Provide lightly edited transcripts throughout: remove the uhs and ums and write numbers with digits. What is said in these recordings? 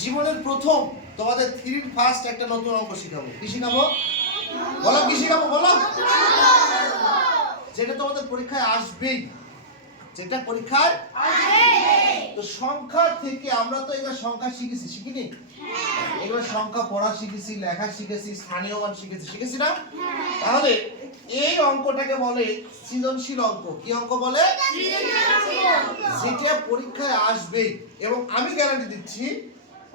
জীবনের প্রথম তোমাদের 3 ফার্স্ট একটা নতুন অঙ্ক শিখাবো। কি শিখাবো? বলো কি শিখাবো? বলো। যেটা তোমাদের পরীক্ষায় আসবেই, যেটা পরীক্ষায় আসবেই। তো সংখ্যা থেকে আমরা তো এগুলা সংখ্যা শিখেছি, শিখিনি? এগুলা সংখ্যা পড়া শিখেছি, লেখা শিখেছি, স্থানীয় মান শিখেছি, শিখেছি না? তাহলে এই অঙ্কটাকে বলে সৃজনশীল অঙ্ক। কি অঙ্ক বলে? যেটা পরীক্ষায় আসবেই, এবং আমি গ্যারান্টি দিচ্ছি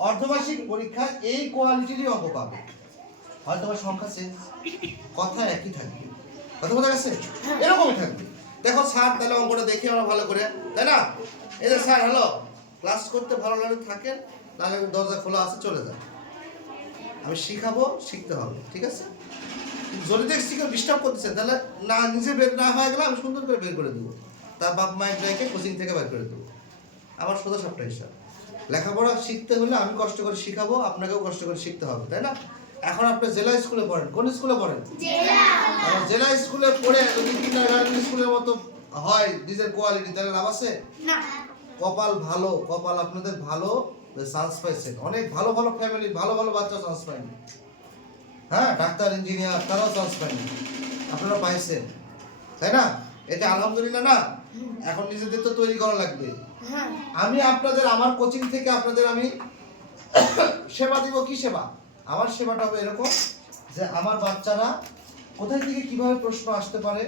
অর্ধবার্ষিক পরীক্ষায় এই কোয়ালিটিরই অঙ্ক পাবে। হয়তো বা সংখ্যা চেঞ্জ, কথা একই থাকবে। কথা বোঝা গেছে? এরকমই থাকবে। দেখো স্যার, তাহলে অঙ্কটা দেখি আমরা ভালো করে, তাই না? এই যে স্যার, হ্যালো, ক্লাস করতে ভালো লাগে থাকেন, তাহলে দরজা খোলা আছে, চলে যান। আমি শিখাবো, শিখতে হবে, ঠিক আছে? যদি দেখছি কেউ ডিস্টার্ব করতেছে, তাহলে না নিজে বের না হয়ে গেলে আমি সুন্দর করে বের করে দেবো, তার বাপ মায়ের ডেকে কোচিং থেকে বের করে দেবো। আমার সোজা সবটা হিসাব। লেখাপড়া শিখতে হলে আমি কষ্ট করে শিখাবো, আপনাকেও কষ্ট করে শিখতে হবে, তাই না? এখন আপনি জেলা স্কুলে পড়েন, কোন স্কুলে পড়েন? জেলা স্কুলে পড়ে যদি কিন্ডারগার্টেন স্কুলের মতো হয় নিজের কোয়ালিটি, তাহলে লাভ আছে না। কপাল ভালো, কপাল আপনাদের ভালো, চান্স পাইছেন। অনেক ভালো ভালো ফ্যামিলি, ভালো ভালো বাচ্চা চান্স পায়নি। হ্যাঁ, ডাক্তার, ইঞ্জিনিয়ার, তারাও চান্স পায়নি, আপনারা পাইছেন, তাই না? এটা আলহামদুলিল্লাহ না? এখন নিজেদের তো তৈরি করা লাগবে। আমি আপনাদের, আমার কোচিং থেকে আপনাদের আমি সেবা দিব। কি সেবা? আমার সেবাটা হবে এরকম যে আমার বাচ্চারা কোথায় থেকে কিভাবে প্রশ্ন আসতে পারে,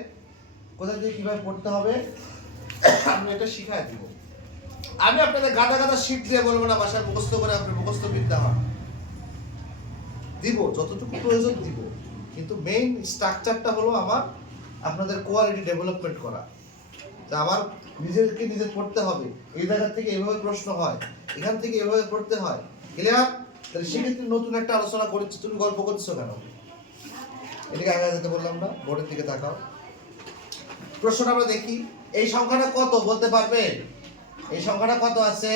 কোথায় থেকে কিভাবে পড়তে হবে, আমি এটা শিখাই দিব। আমি আপনাদের গাদা গাদা শিট দিয়ে বলবো না বাসায় মুখস্থ করে আপনি মুখস্থ বিদ্যা হন। দিব যতটুকু প্রয়োজন দিব, কিন্তু মেইন স্ট্রাকচারটা হলো আমার আপনাদের কোয়ালিটি ডেভেলপমেন্ট করা। তা আমার নিজেকে নিজে পড়তে হবে, এই জায়গা থেকে এভাবে প্রশ্ন হয়, এখান থেকে এভাবে পড়তে হয়। ক্লিয়ার? তাহলে সেক্ষেত্রে নতুন একটা আলোচনা করেছি। তুমি গল্প করছো কেন? এদিকে আগে যেতে বললাম না, বোর্ডের দিকে তাকাও। প্রশ্নটা আমরা দেখি। এই সংখ্যাটা কত বলতে পারবে? এই সংখ্যাটা কত আছে?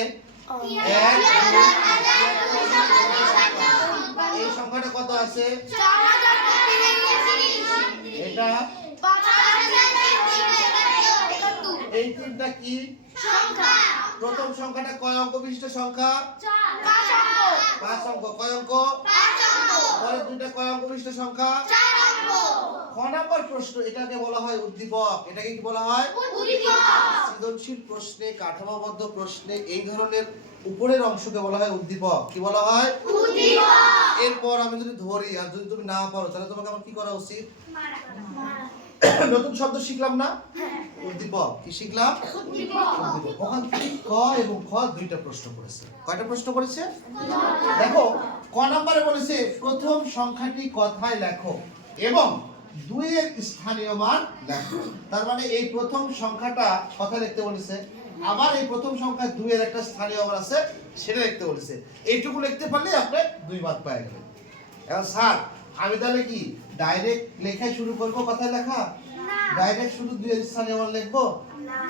এই সংখ্যাটা কত আছে? এটা এই তিনটা কি সংখ্যা? প্রথম সংখ্যাটা কয় অঙ্ক বিশিষ্ট সংখ্যা? 5 অঙ্ক। কয় অঙ্ক? 5 অঙ্ক। পরের দুইটা কয় অঙ্ক বিশিষ্ট সংখ্যা? 4 অঙ্ক। খ নাম্বার প্রশ্ন, এটাকে বলা হয় উদ্দীপক। এটাকে কি বলা হয়? উদ্দীপক। সৃজনশীল প্রশ্নে, কাঠামোবদ্ধ প্রশ্নে এই ধরনের উপরের অংশকে বলা হয় উদ্দীপক। কি বলা হয়? উদ্দীপক। এরপর আমি যদি ধরি আর যদি তুমি না পারো, তাহলে তোমাকে আমার কি করা উচিত? নতুন শব্দ শিখলাম না? উদ্দীপক। কি শিখলাম? উদ্দীপক। ওখান থেকে ক এবং খ দুইটা প্রশ্ন করেছে। কয়টা প্রশ্ন করেছে? দেখো, ক নম্বরে বলেছে প্রথম সংখ্যাটি কথায় লেখো এবং 2 এর স্থানীয় মান লেখো। তার মানে এই প্রথম সংখ্যাটা কথায় লিখতে বলেছে, আবার এই প্রথম সংখ্যা 2 এর একটা স্থানীয় মান আছে, সেটা লিখতে বলেছে। এইটুকু লিখতে পারলে আপনি 2 মার্ক পেয়ে গেলেন। এখন স্যার, আমি তাহলে কি ডাইরেক্ট লেখাই শুরু করব? কথায় লেখা ডাইরেক্ট শুধু 2 এর স্থানীয় মান লিখবো?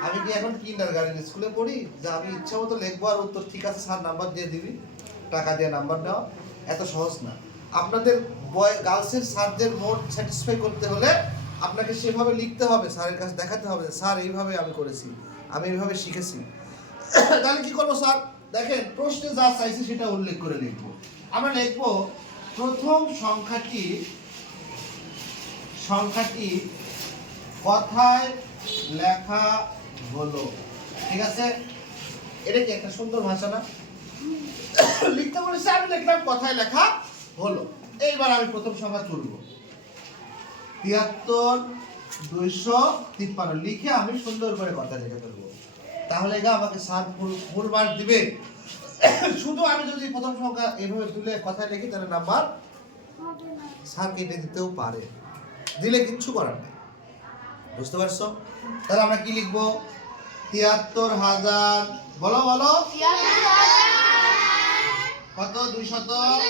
আমি কি এখন কিন্ডারগার্টেন স্কুলে পড়ি যে আমি ইচ্ছা মতো লিখবো আর উত্তর ঠিক আছে স্যার নাম্বার দিয়ে দিবি, টাকা দিয়ে নাম্বার নাও? এত সহজ না। আপনাদের বয় গার্লসের স্যারদের মোড স্যাটিসফাই করতে হলে আপনাকে সেভাবে লিখতে হবে, স্যারের কাছে দেখাতে হবে স্যার এইভাবে আমি করেছি, আমি এইভাবে শিখেছি। তাহলে কি করবো স্যার? দেখেন, প্রশ্নে যা চাইছি সেটা উল্লেখ করে লিখবো। আমরা লিখবো প্রথম সংখ্যাটি কথায় লেখা হলো। ঠিক আছে? এটা কি একটা সুন্দর ভাষা না? লিখতে বলেছে, আমি লিখলাম কথায় লেখা হলো। এইবার আমি প্রথম সংখ্যা তুলব 73 253 লিখে আমি সুন্দর করে কথা লিখে ফেলবো। তাহলে আমাকে স্যার ফুল মার্ক দিবে। শুধু আমি যদি প্রথম সংখ্যা এভাবে তুলে কথায় লিখি, তাহলে নাম্বার স্যার কেটে দিতেও পারে, দিলে কিচ্ছু করার নেই। বুঝতে পারছো? তাহলে আমরা কি লিখবো? 73,000। বলো বলো, কত? 253।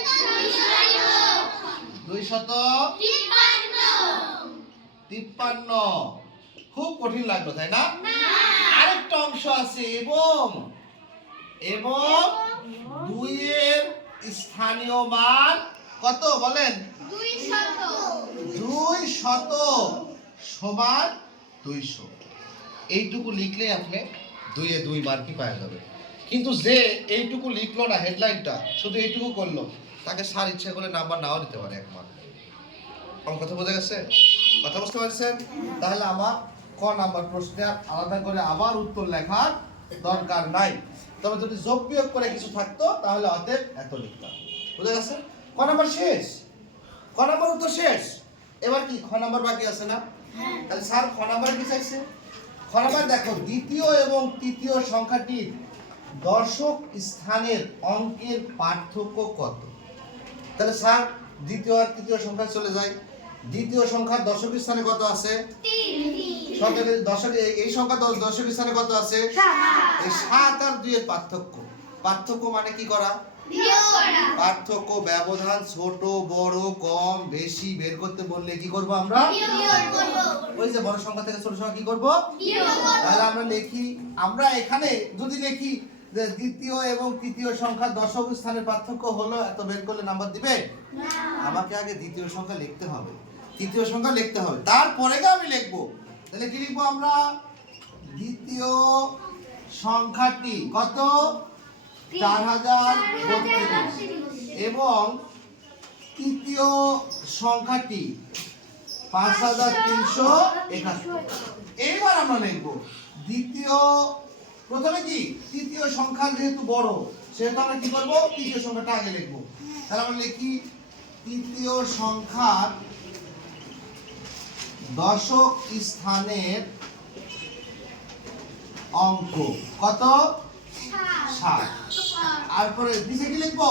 খুব কঠিন লাগলো, তাই না? আরেকটা অংশ আছে, এবং 2 এর স্থানীয় মান কত বলেন? 200 সমান 200। এইটুকু লিখলে আপনি 2 এ 2 মার্কই পাওয়া যাবে। কিন্তু যে এইটুকু লিখলো না হেডলাইনটা, শুধু এইটুকু করলো, তাকে স্যার ইচ্ছা করলে নাম্বার নাও দিতে পারে 1 মার্ক। আমার কথা বোঝা গেছে? কথা বুঝতে পারছেন? তাহলে আমার ক নাম্বার প্রশ্নে আলাদা করে আবার উত্তর লেখার দরকার নাই। তবে যদি যোগ বিয়োগ করে কিছু থাকতো তাহলে অতএব এত লিখতাম। বুঝা গেছে? ক নাম্বার শেষ, ক নাম্বার উত্তর শেষ। এবার কি খ নাম্বার বাকি আছে না? তাহলে স্যার খ নাম্বার কি চাইছে? খ নাম্বার দেখো, দ্বিতীয় এবং তৃতীয় সংখ্যাটির দশক স্থানের অঙ্কের পার্থক্য কত? তাহলে স্যার দ্বিতীয় আর তৃতীয় সংখ্যা চলে যায়। দ্বিতীয় সংখ্যার দশক স্থানে কত আছে? 3। দশক, এই সংখ্যা দশক স্থানে কত আছে? 7। এই 7 আর 2 এর পার্থক্য। পার্থক্য মানে কি করা? বিয়োগ করা। পার্থক্য, ব্যবধান, ছোট বড় কম বেশি বের করতে বললে কি করব আমরা? বিয়োগ করব। ওই যে বড় সংখ্যা থেকে ছোট সংখ্যা কি করব? বিয়োগ করব। তাহলে আমরা লিখি, আমরা এখানে যদি লিখি যে দ্বিতীয় এবং তৃতীয় সংখ্যার দশক স্থানের পার্থক্য হলো এত, বের করলে নাম্বার দিবে না। আমাকে আগে দ্বিতীয় সংখ্যা লিখতে হবে, তৃতীয় সংখ্যা লিখতে হবে, তারপরে আমি লিখবো। তাহলে কি লিখবো আমরা? দ্বিতীয় সংখ্যাটি কত? 4032 এবং তৃতীয় সংখ্যাটি 5371। এইবার আমরা লিখবো দ্বিতীয়, প্রথমে কি তৃতীয় সংখ্যা যেহেতু বড় সেহেতু আমরা কি করবো? তৃতীয় সংখ্যাটা আগে লিখবো। তাহলে আমরা লিখি তৃতীয় সংখ্যার দশক স্থানের অঙ্ক কত? 7। তারপরে নিচে কি লিখবো?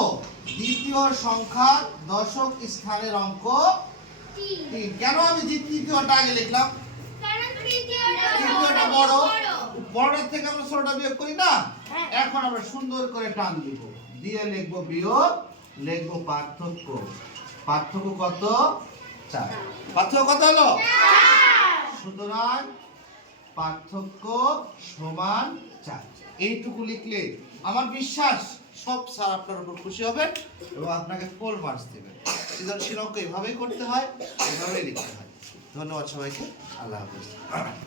দ্বিতীয় সংখ্যার দশক স্থানের অঙ্ক 3। কেন আমি তৃতীয়টা আগে লিখলাম? কারণ তৃতীয়টা বড়, বড়টার থেকে আমরা ছোটটা বিয়োগ করি না। এখন আমরা সুন্দর করে টান দিব, দিয়ে লিখবো বিয়োগ, লিখবো পার্থক্য। পার্থক্য কত? 4। পার্থক্য কত হলো? 4। সুতরাং পার্থক্য সমান 4। এইটুকু লিখলে আমার বিশ্বাস সব স্যার আপনার উপর খুশি হবেন এবং আপনাকে ফুল মার্কস দেবেন। সৃজনশীল অঙ্ক এভাবেই করতে হয়, এভাবেই লিখতে হয়। ধন্যবাদ সবাইকে। আল্লাহ হাফেজ।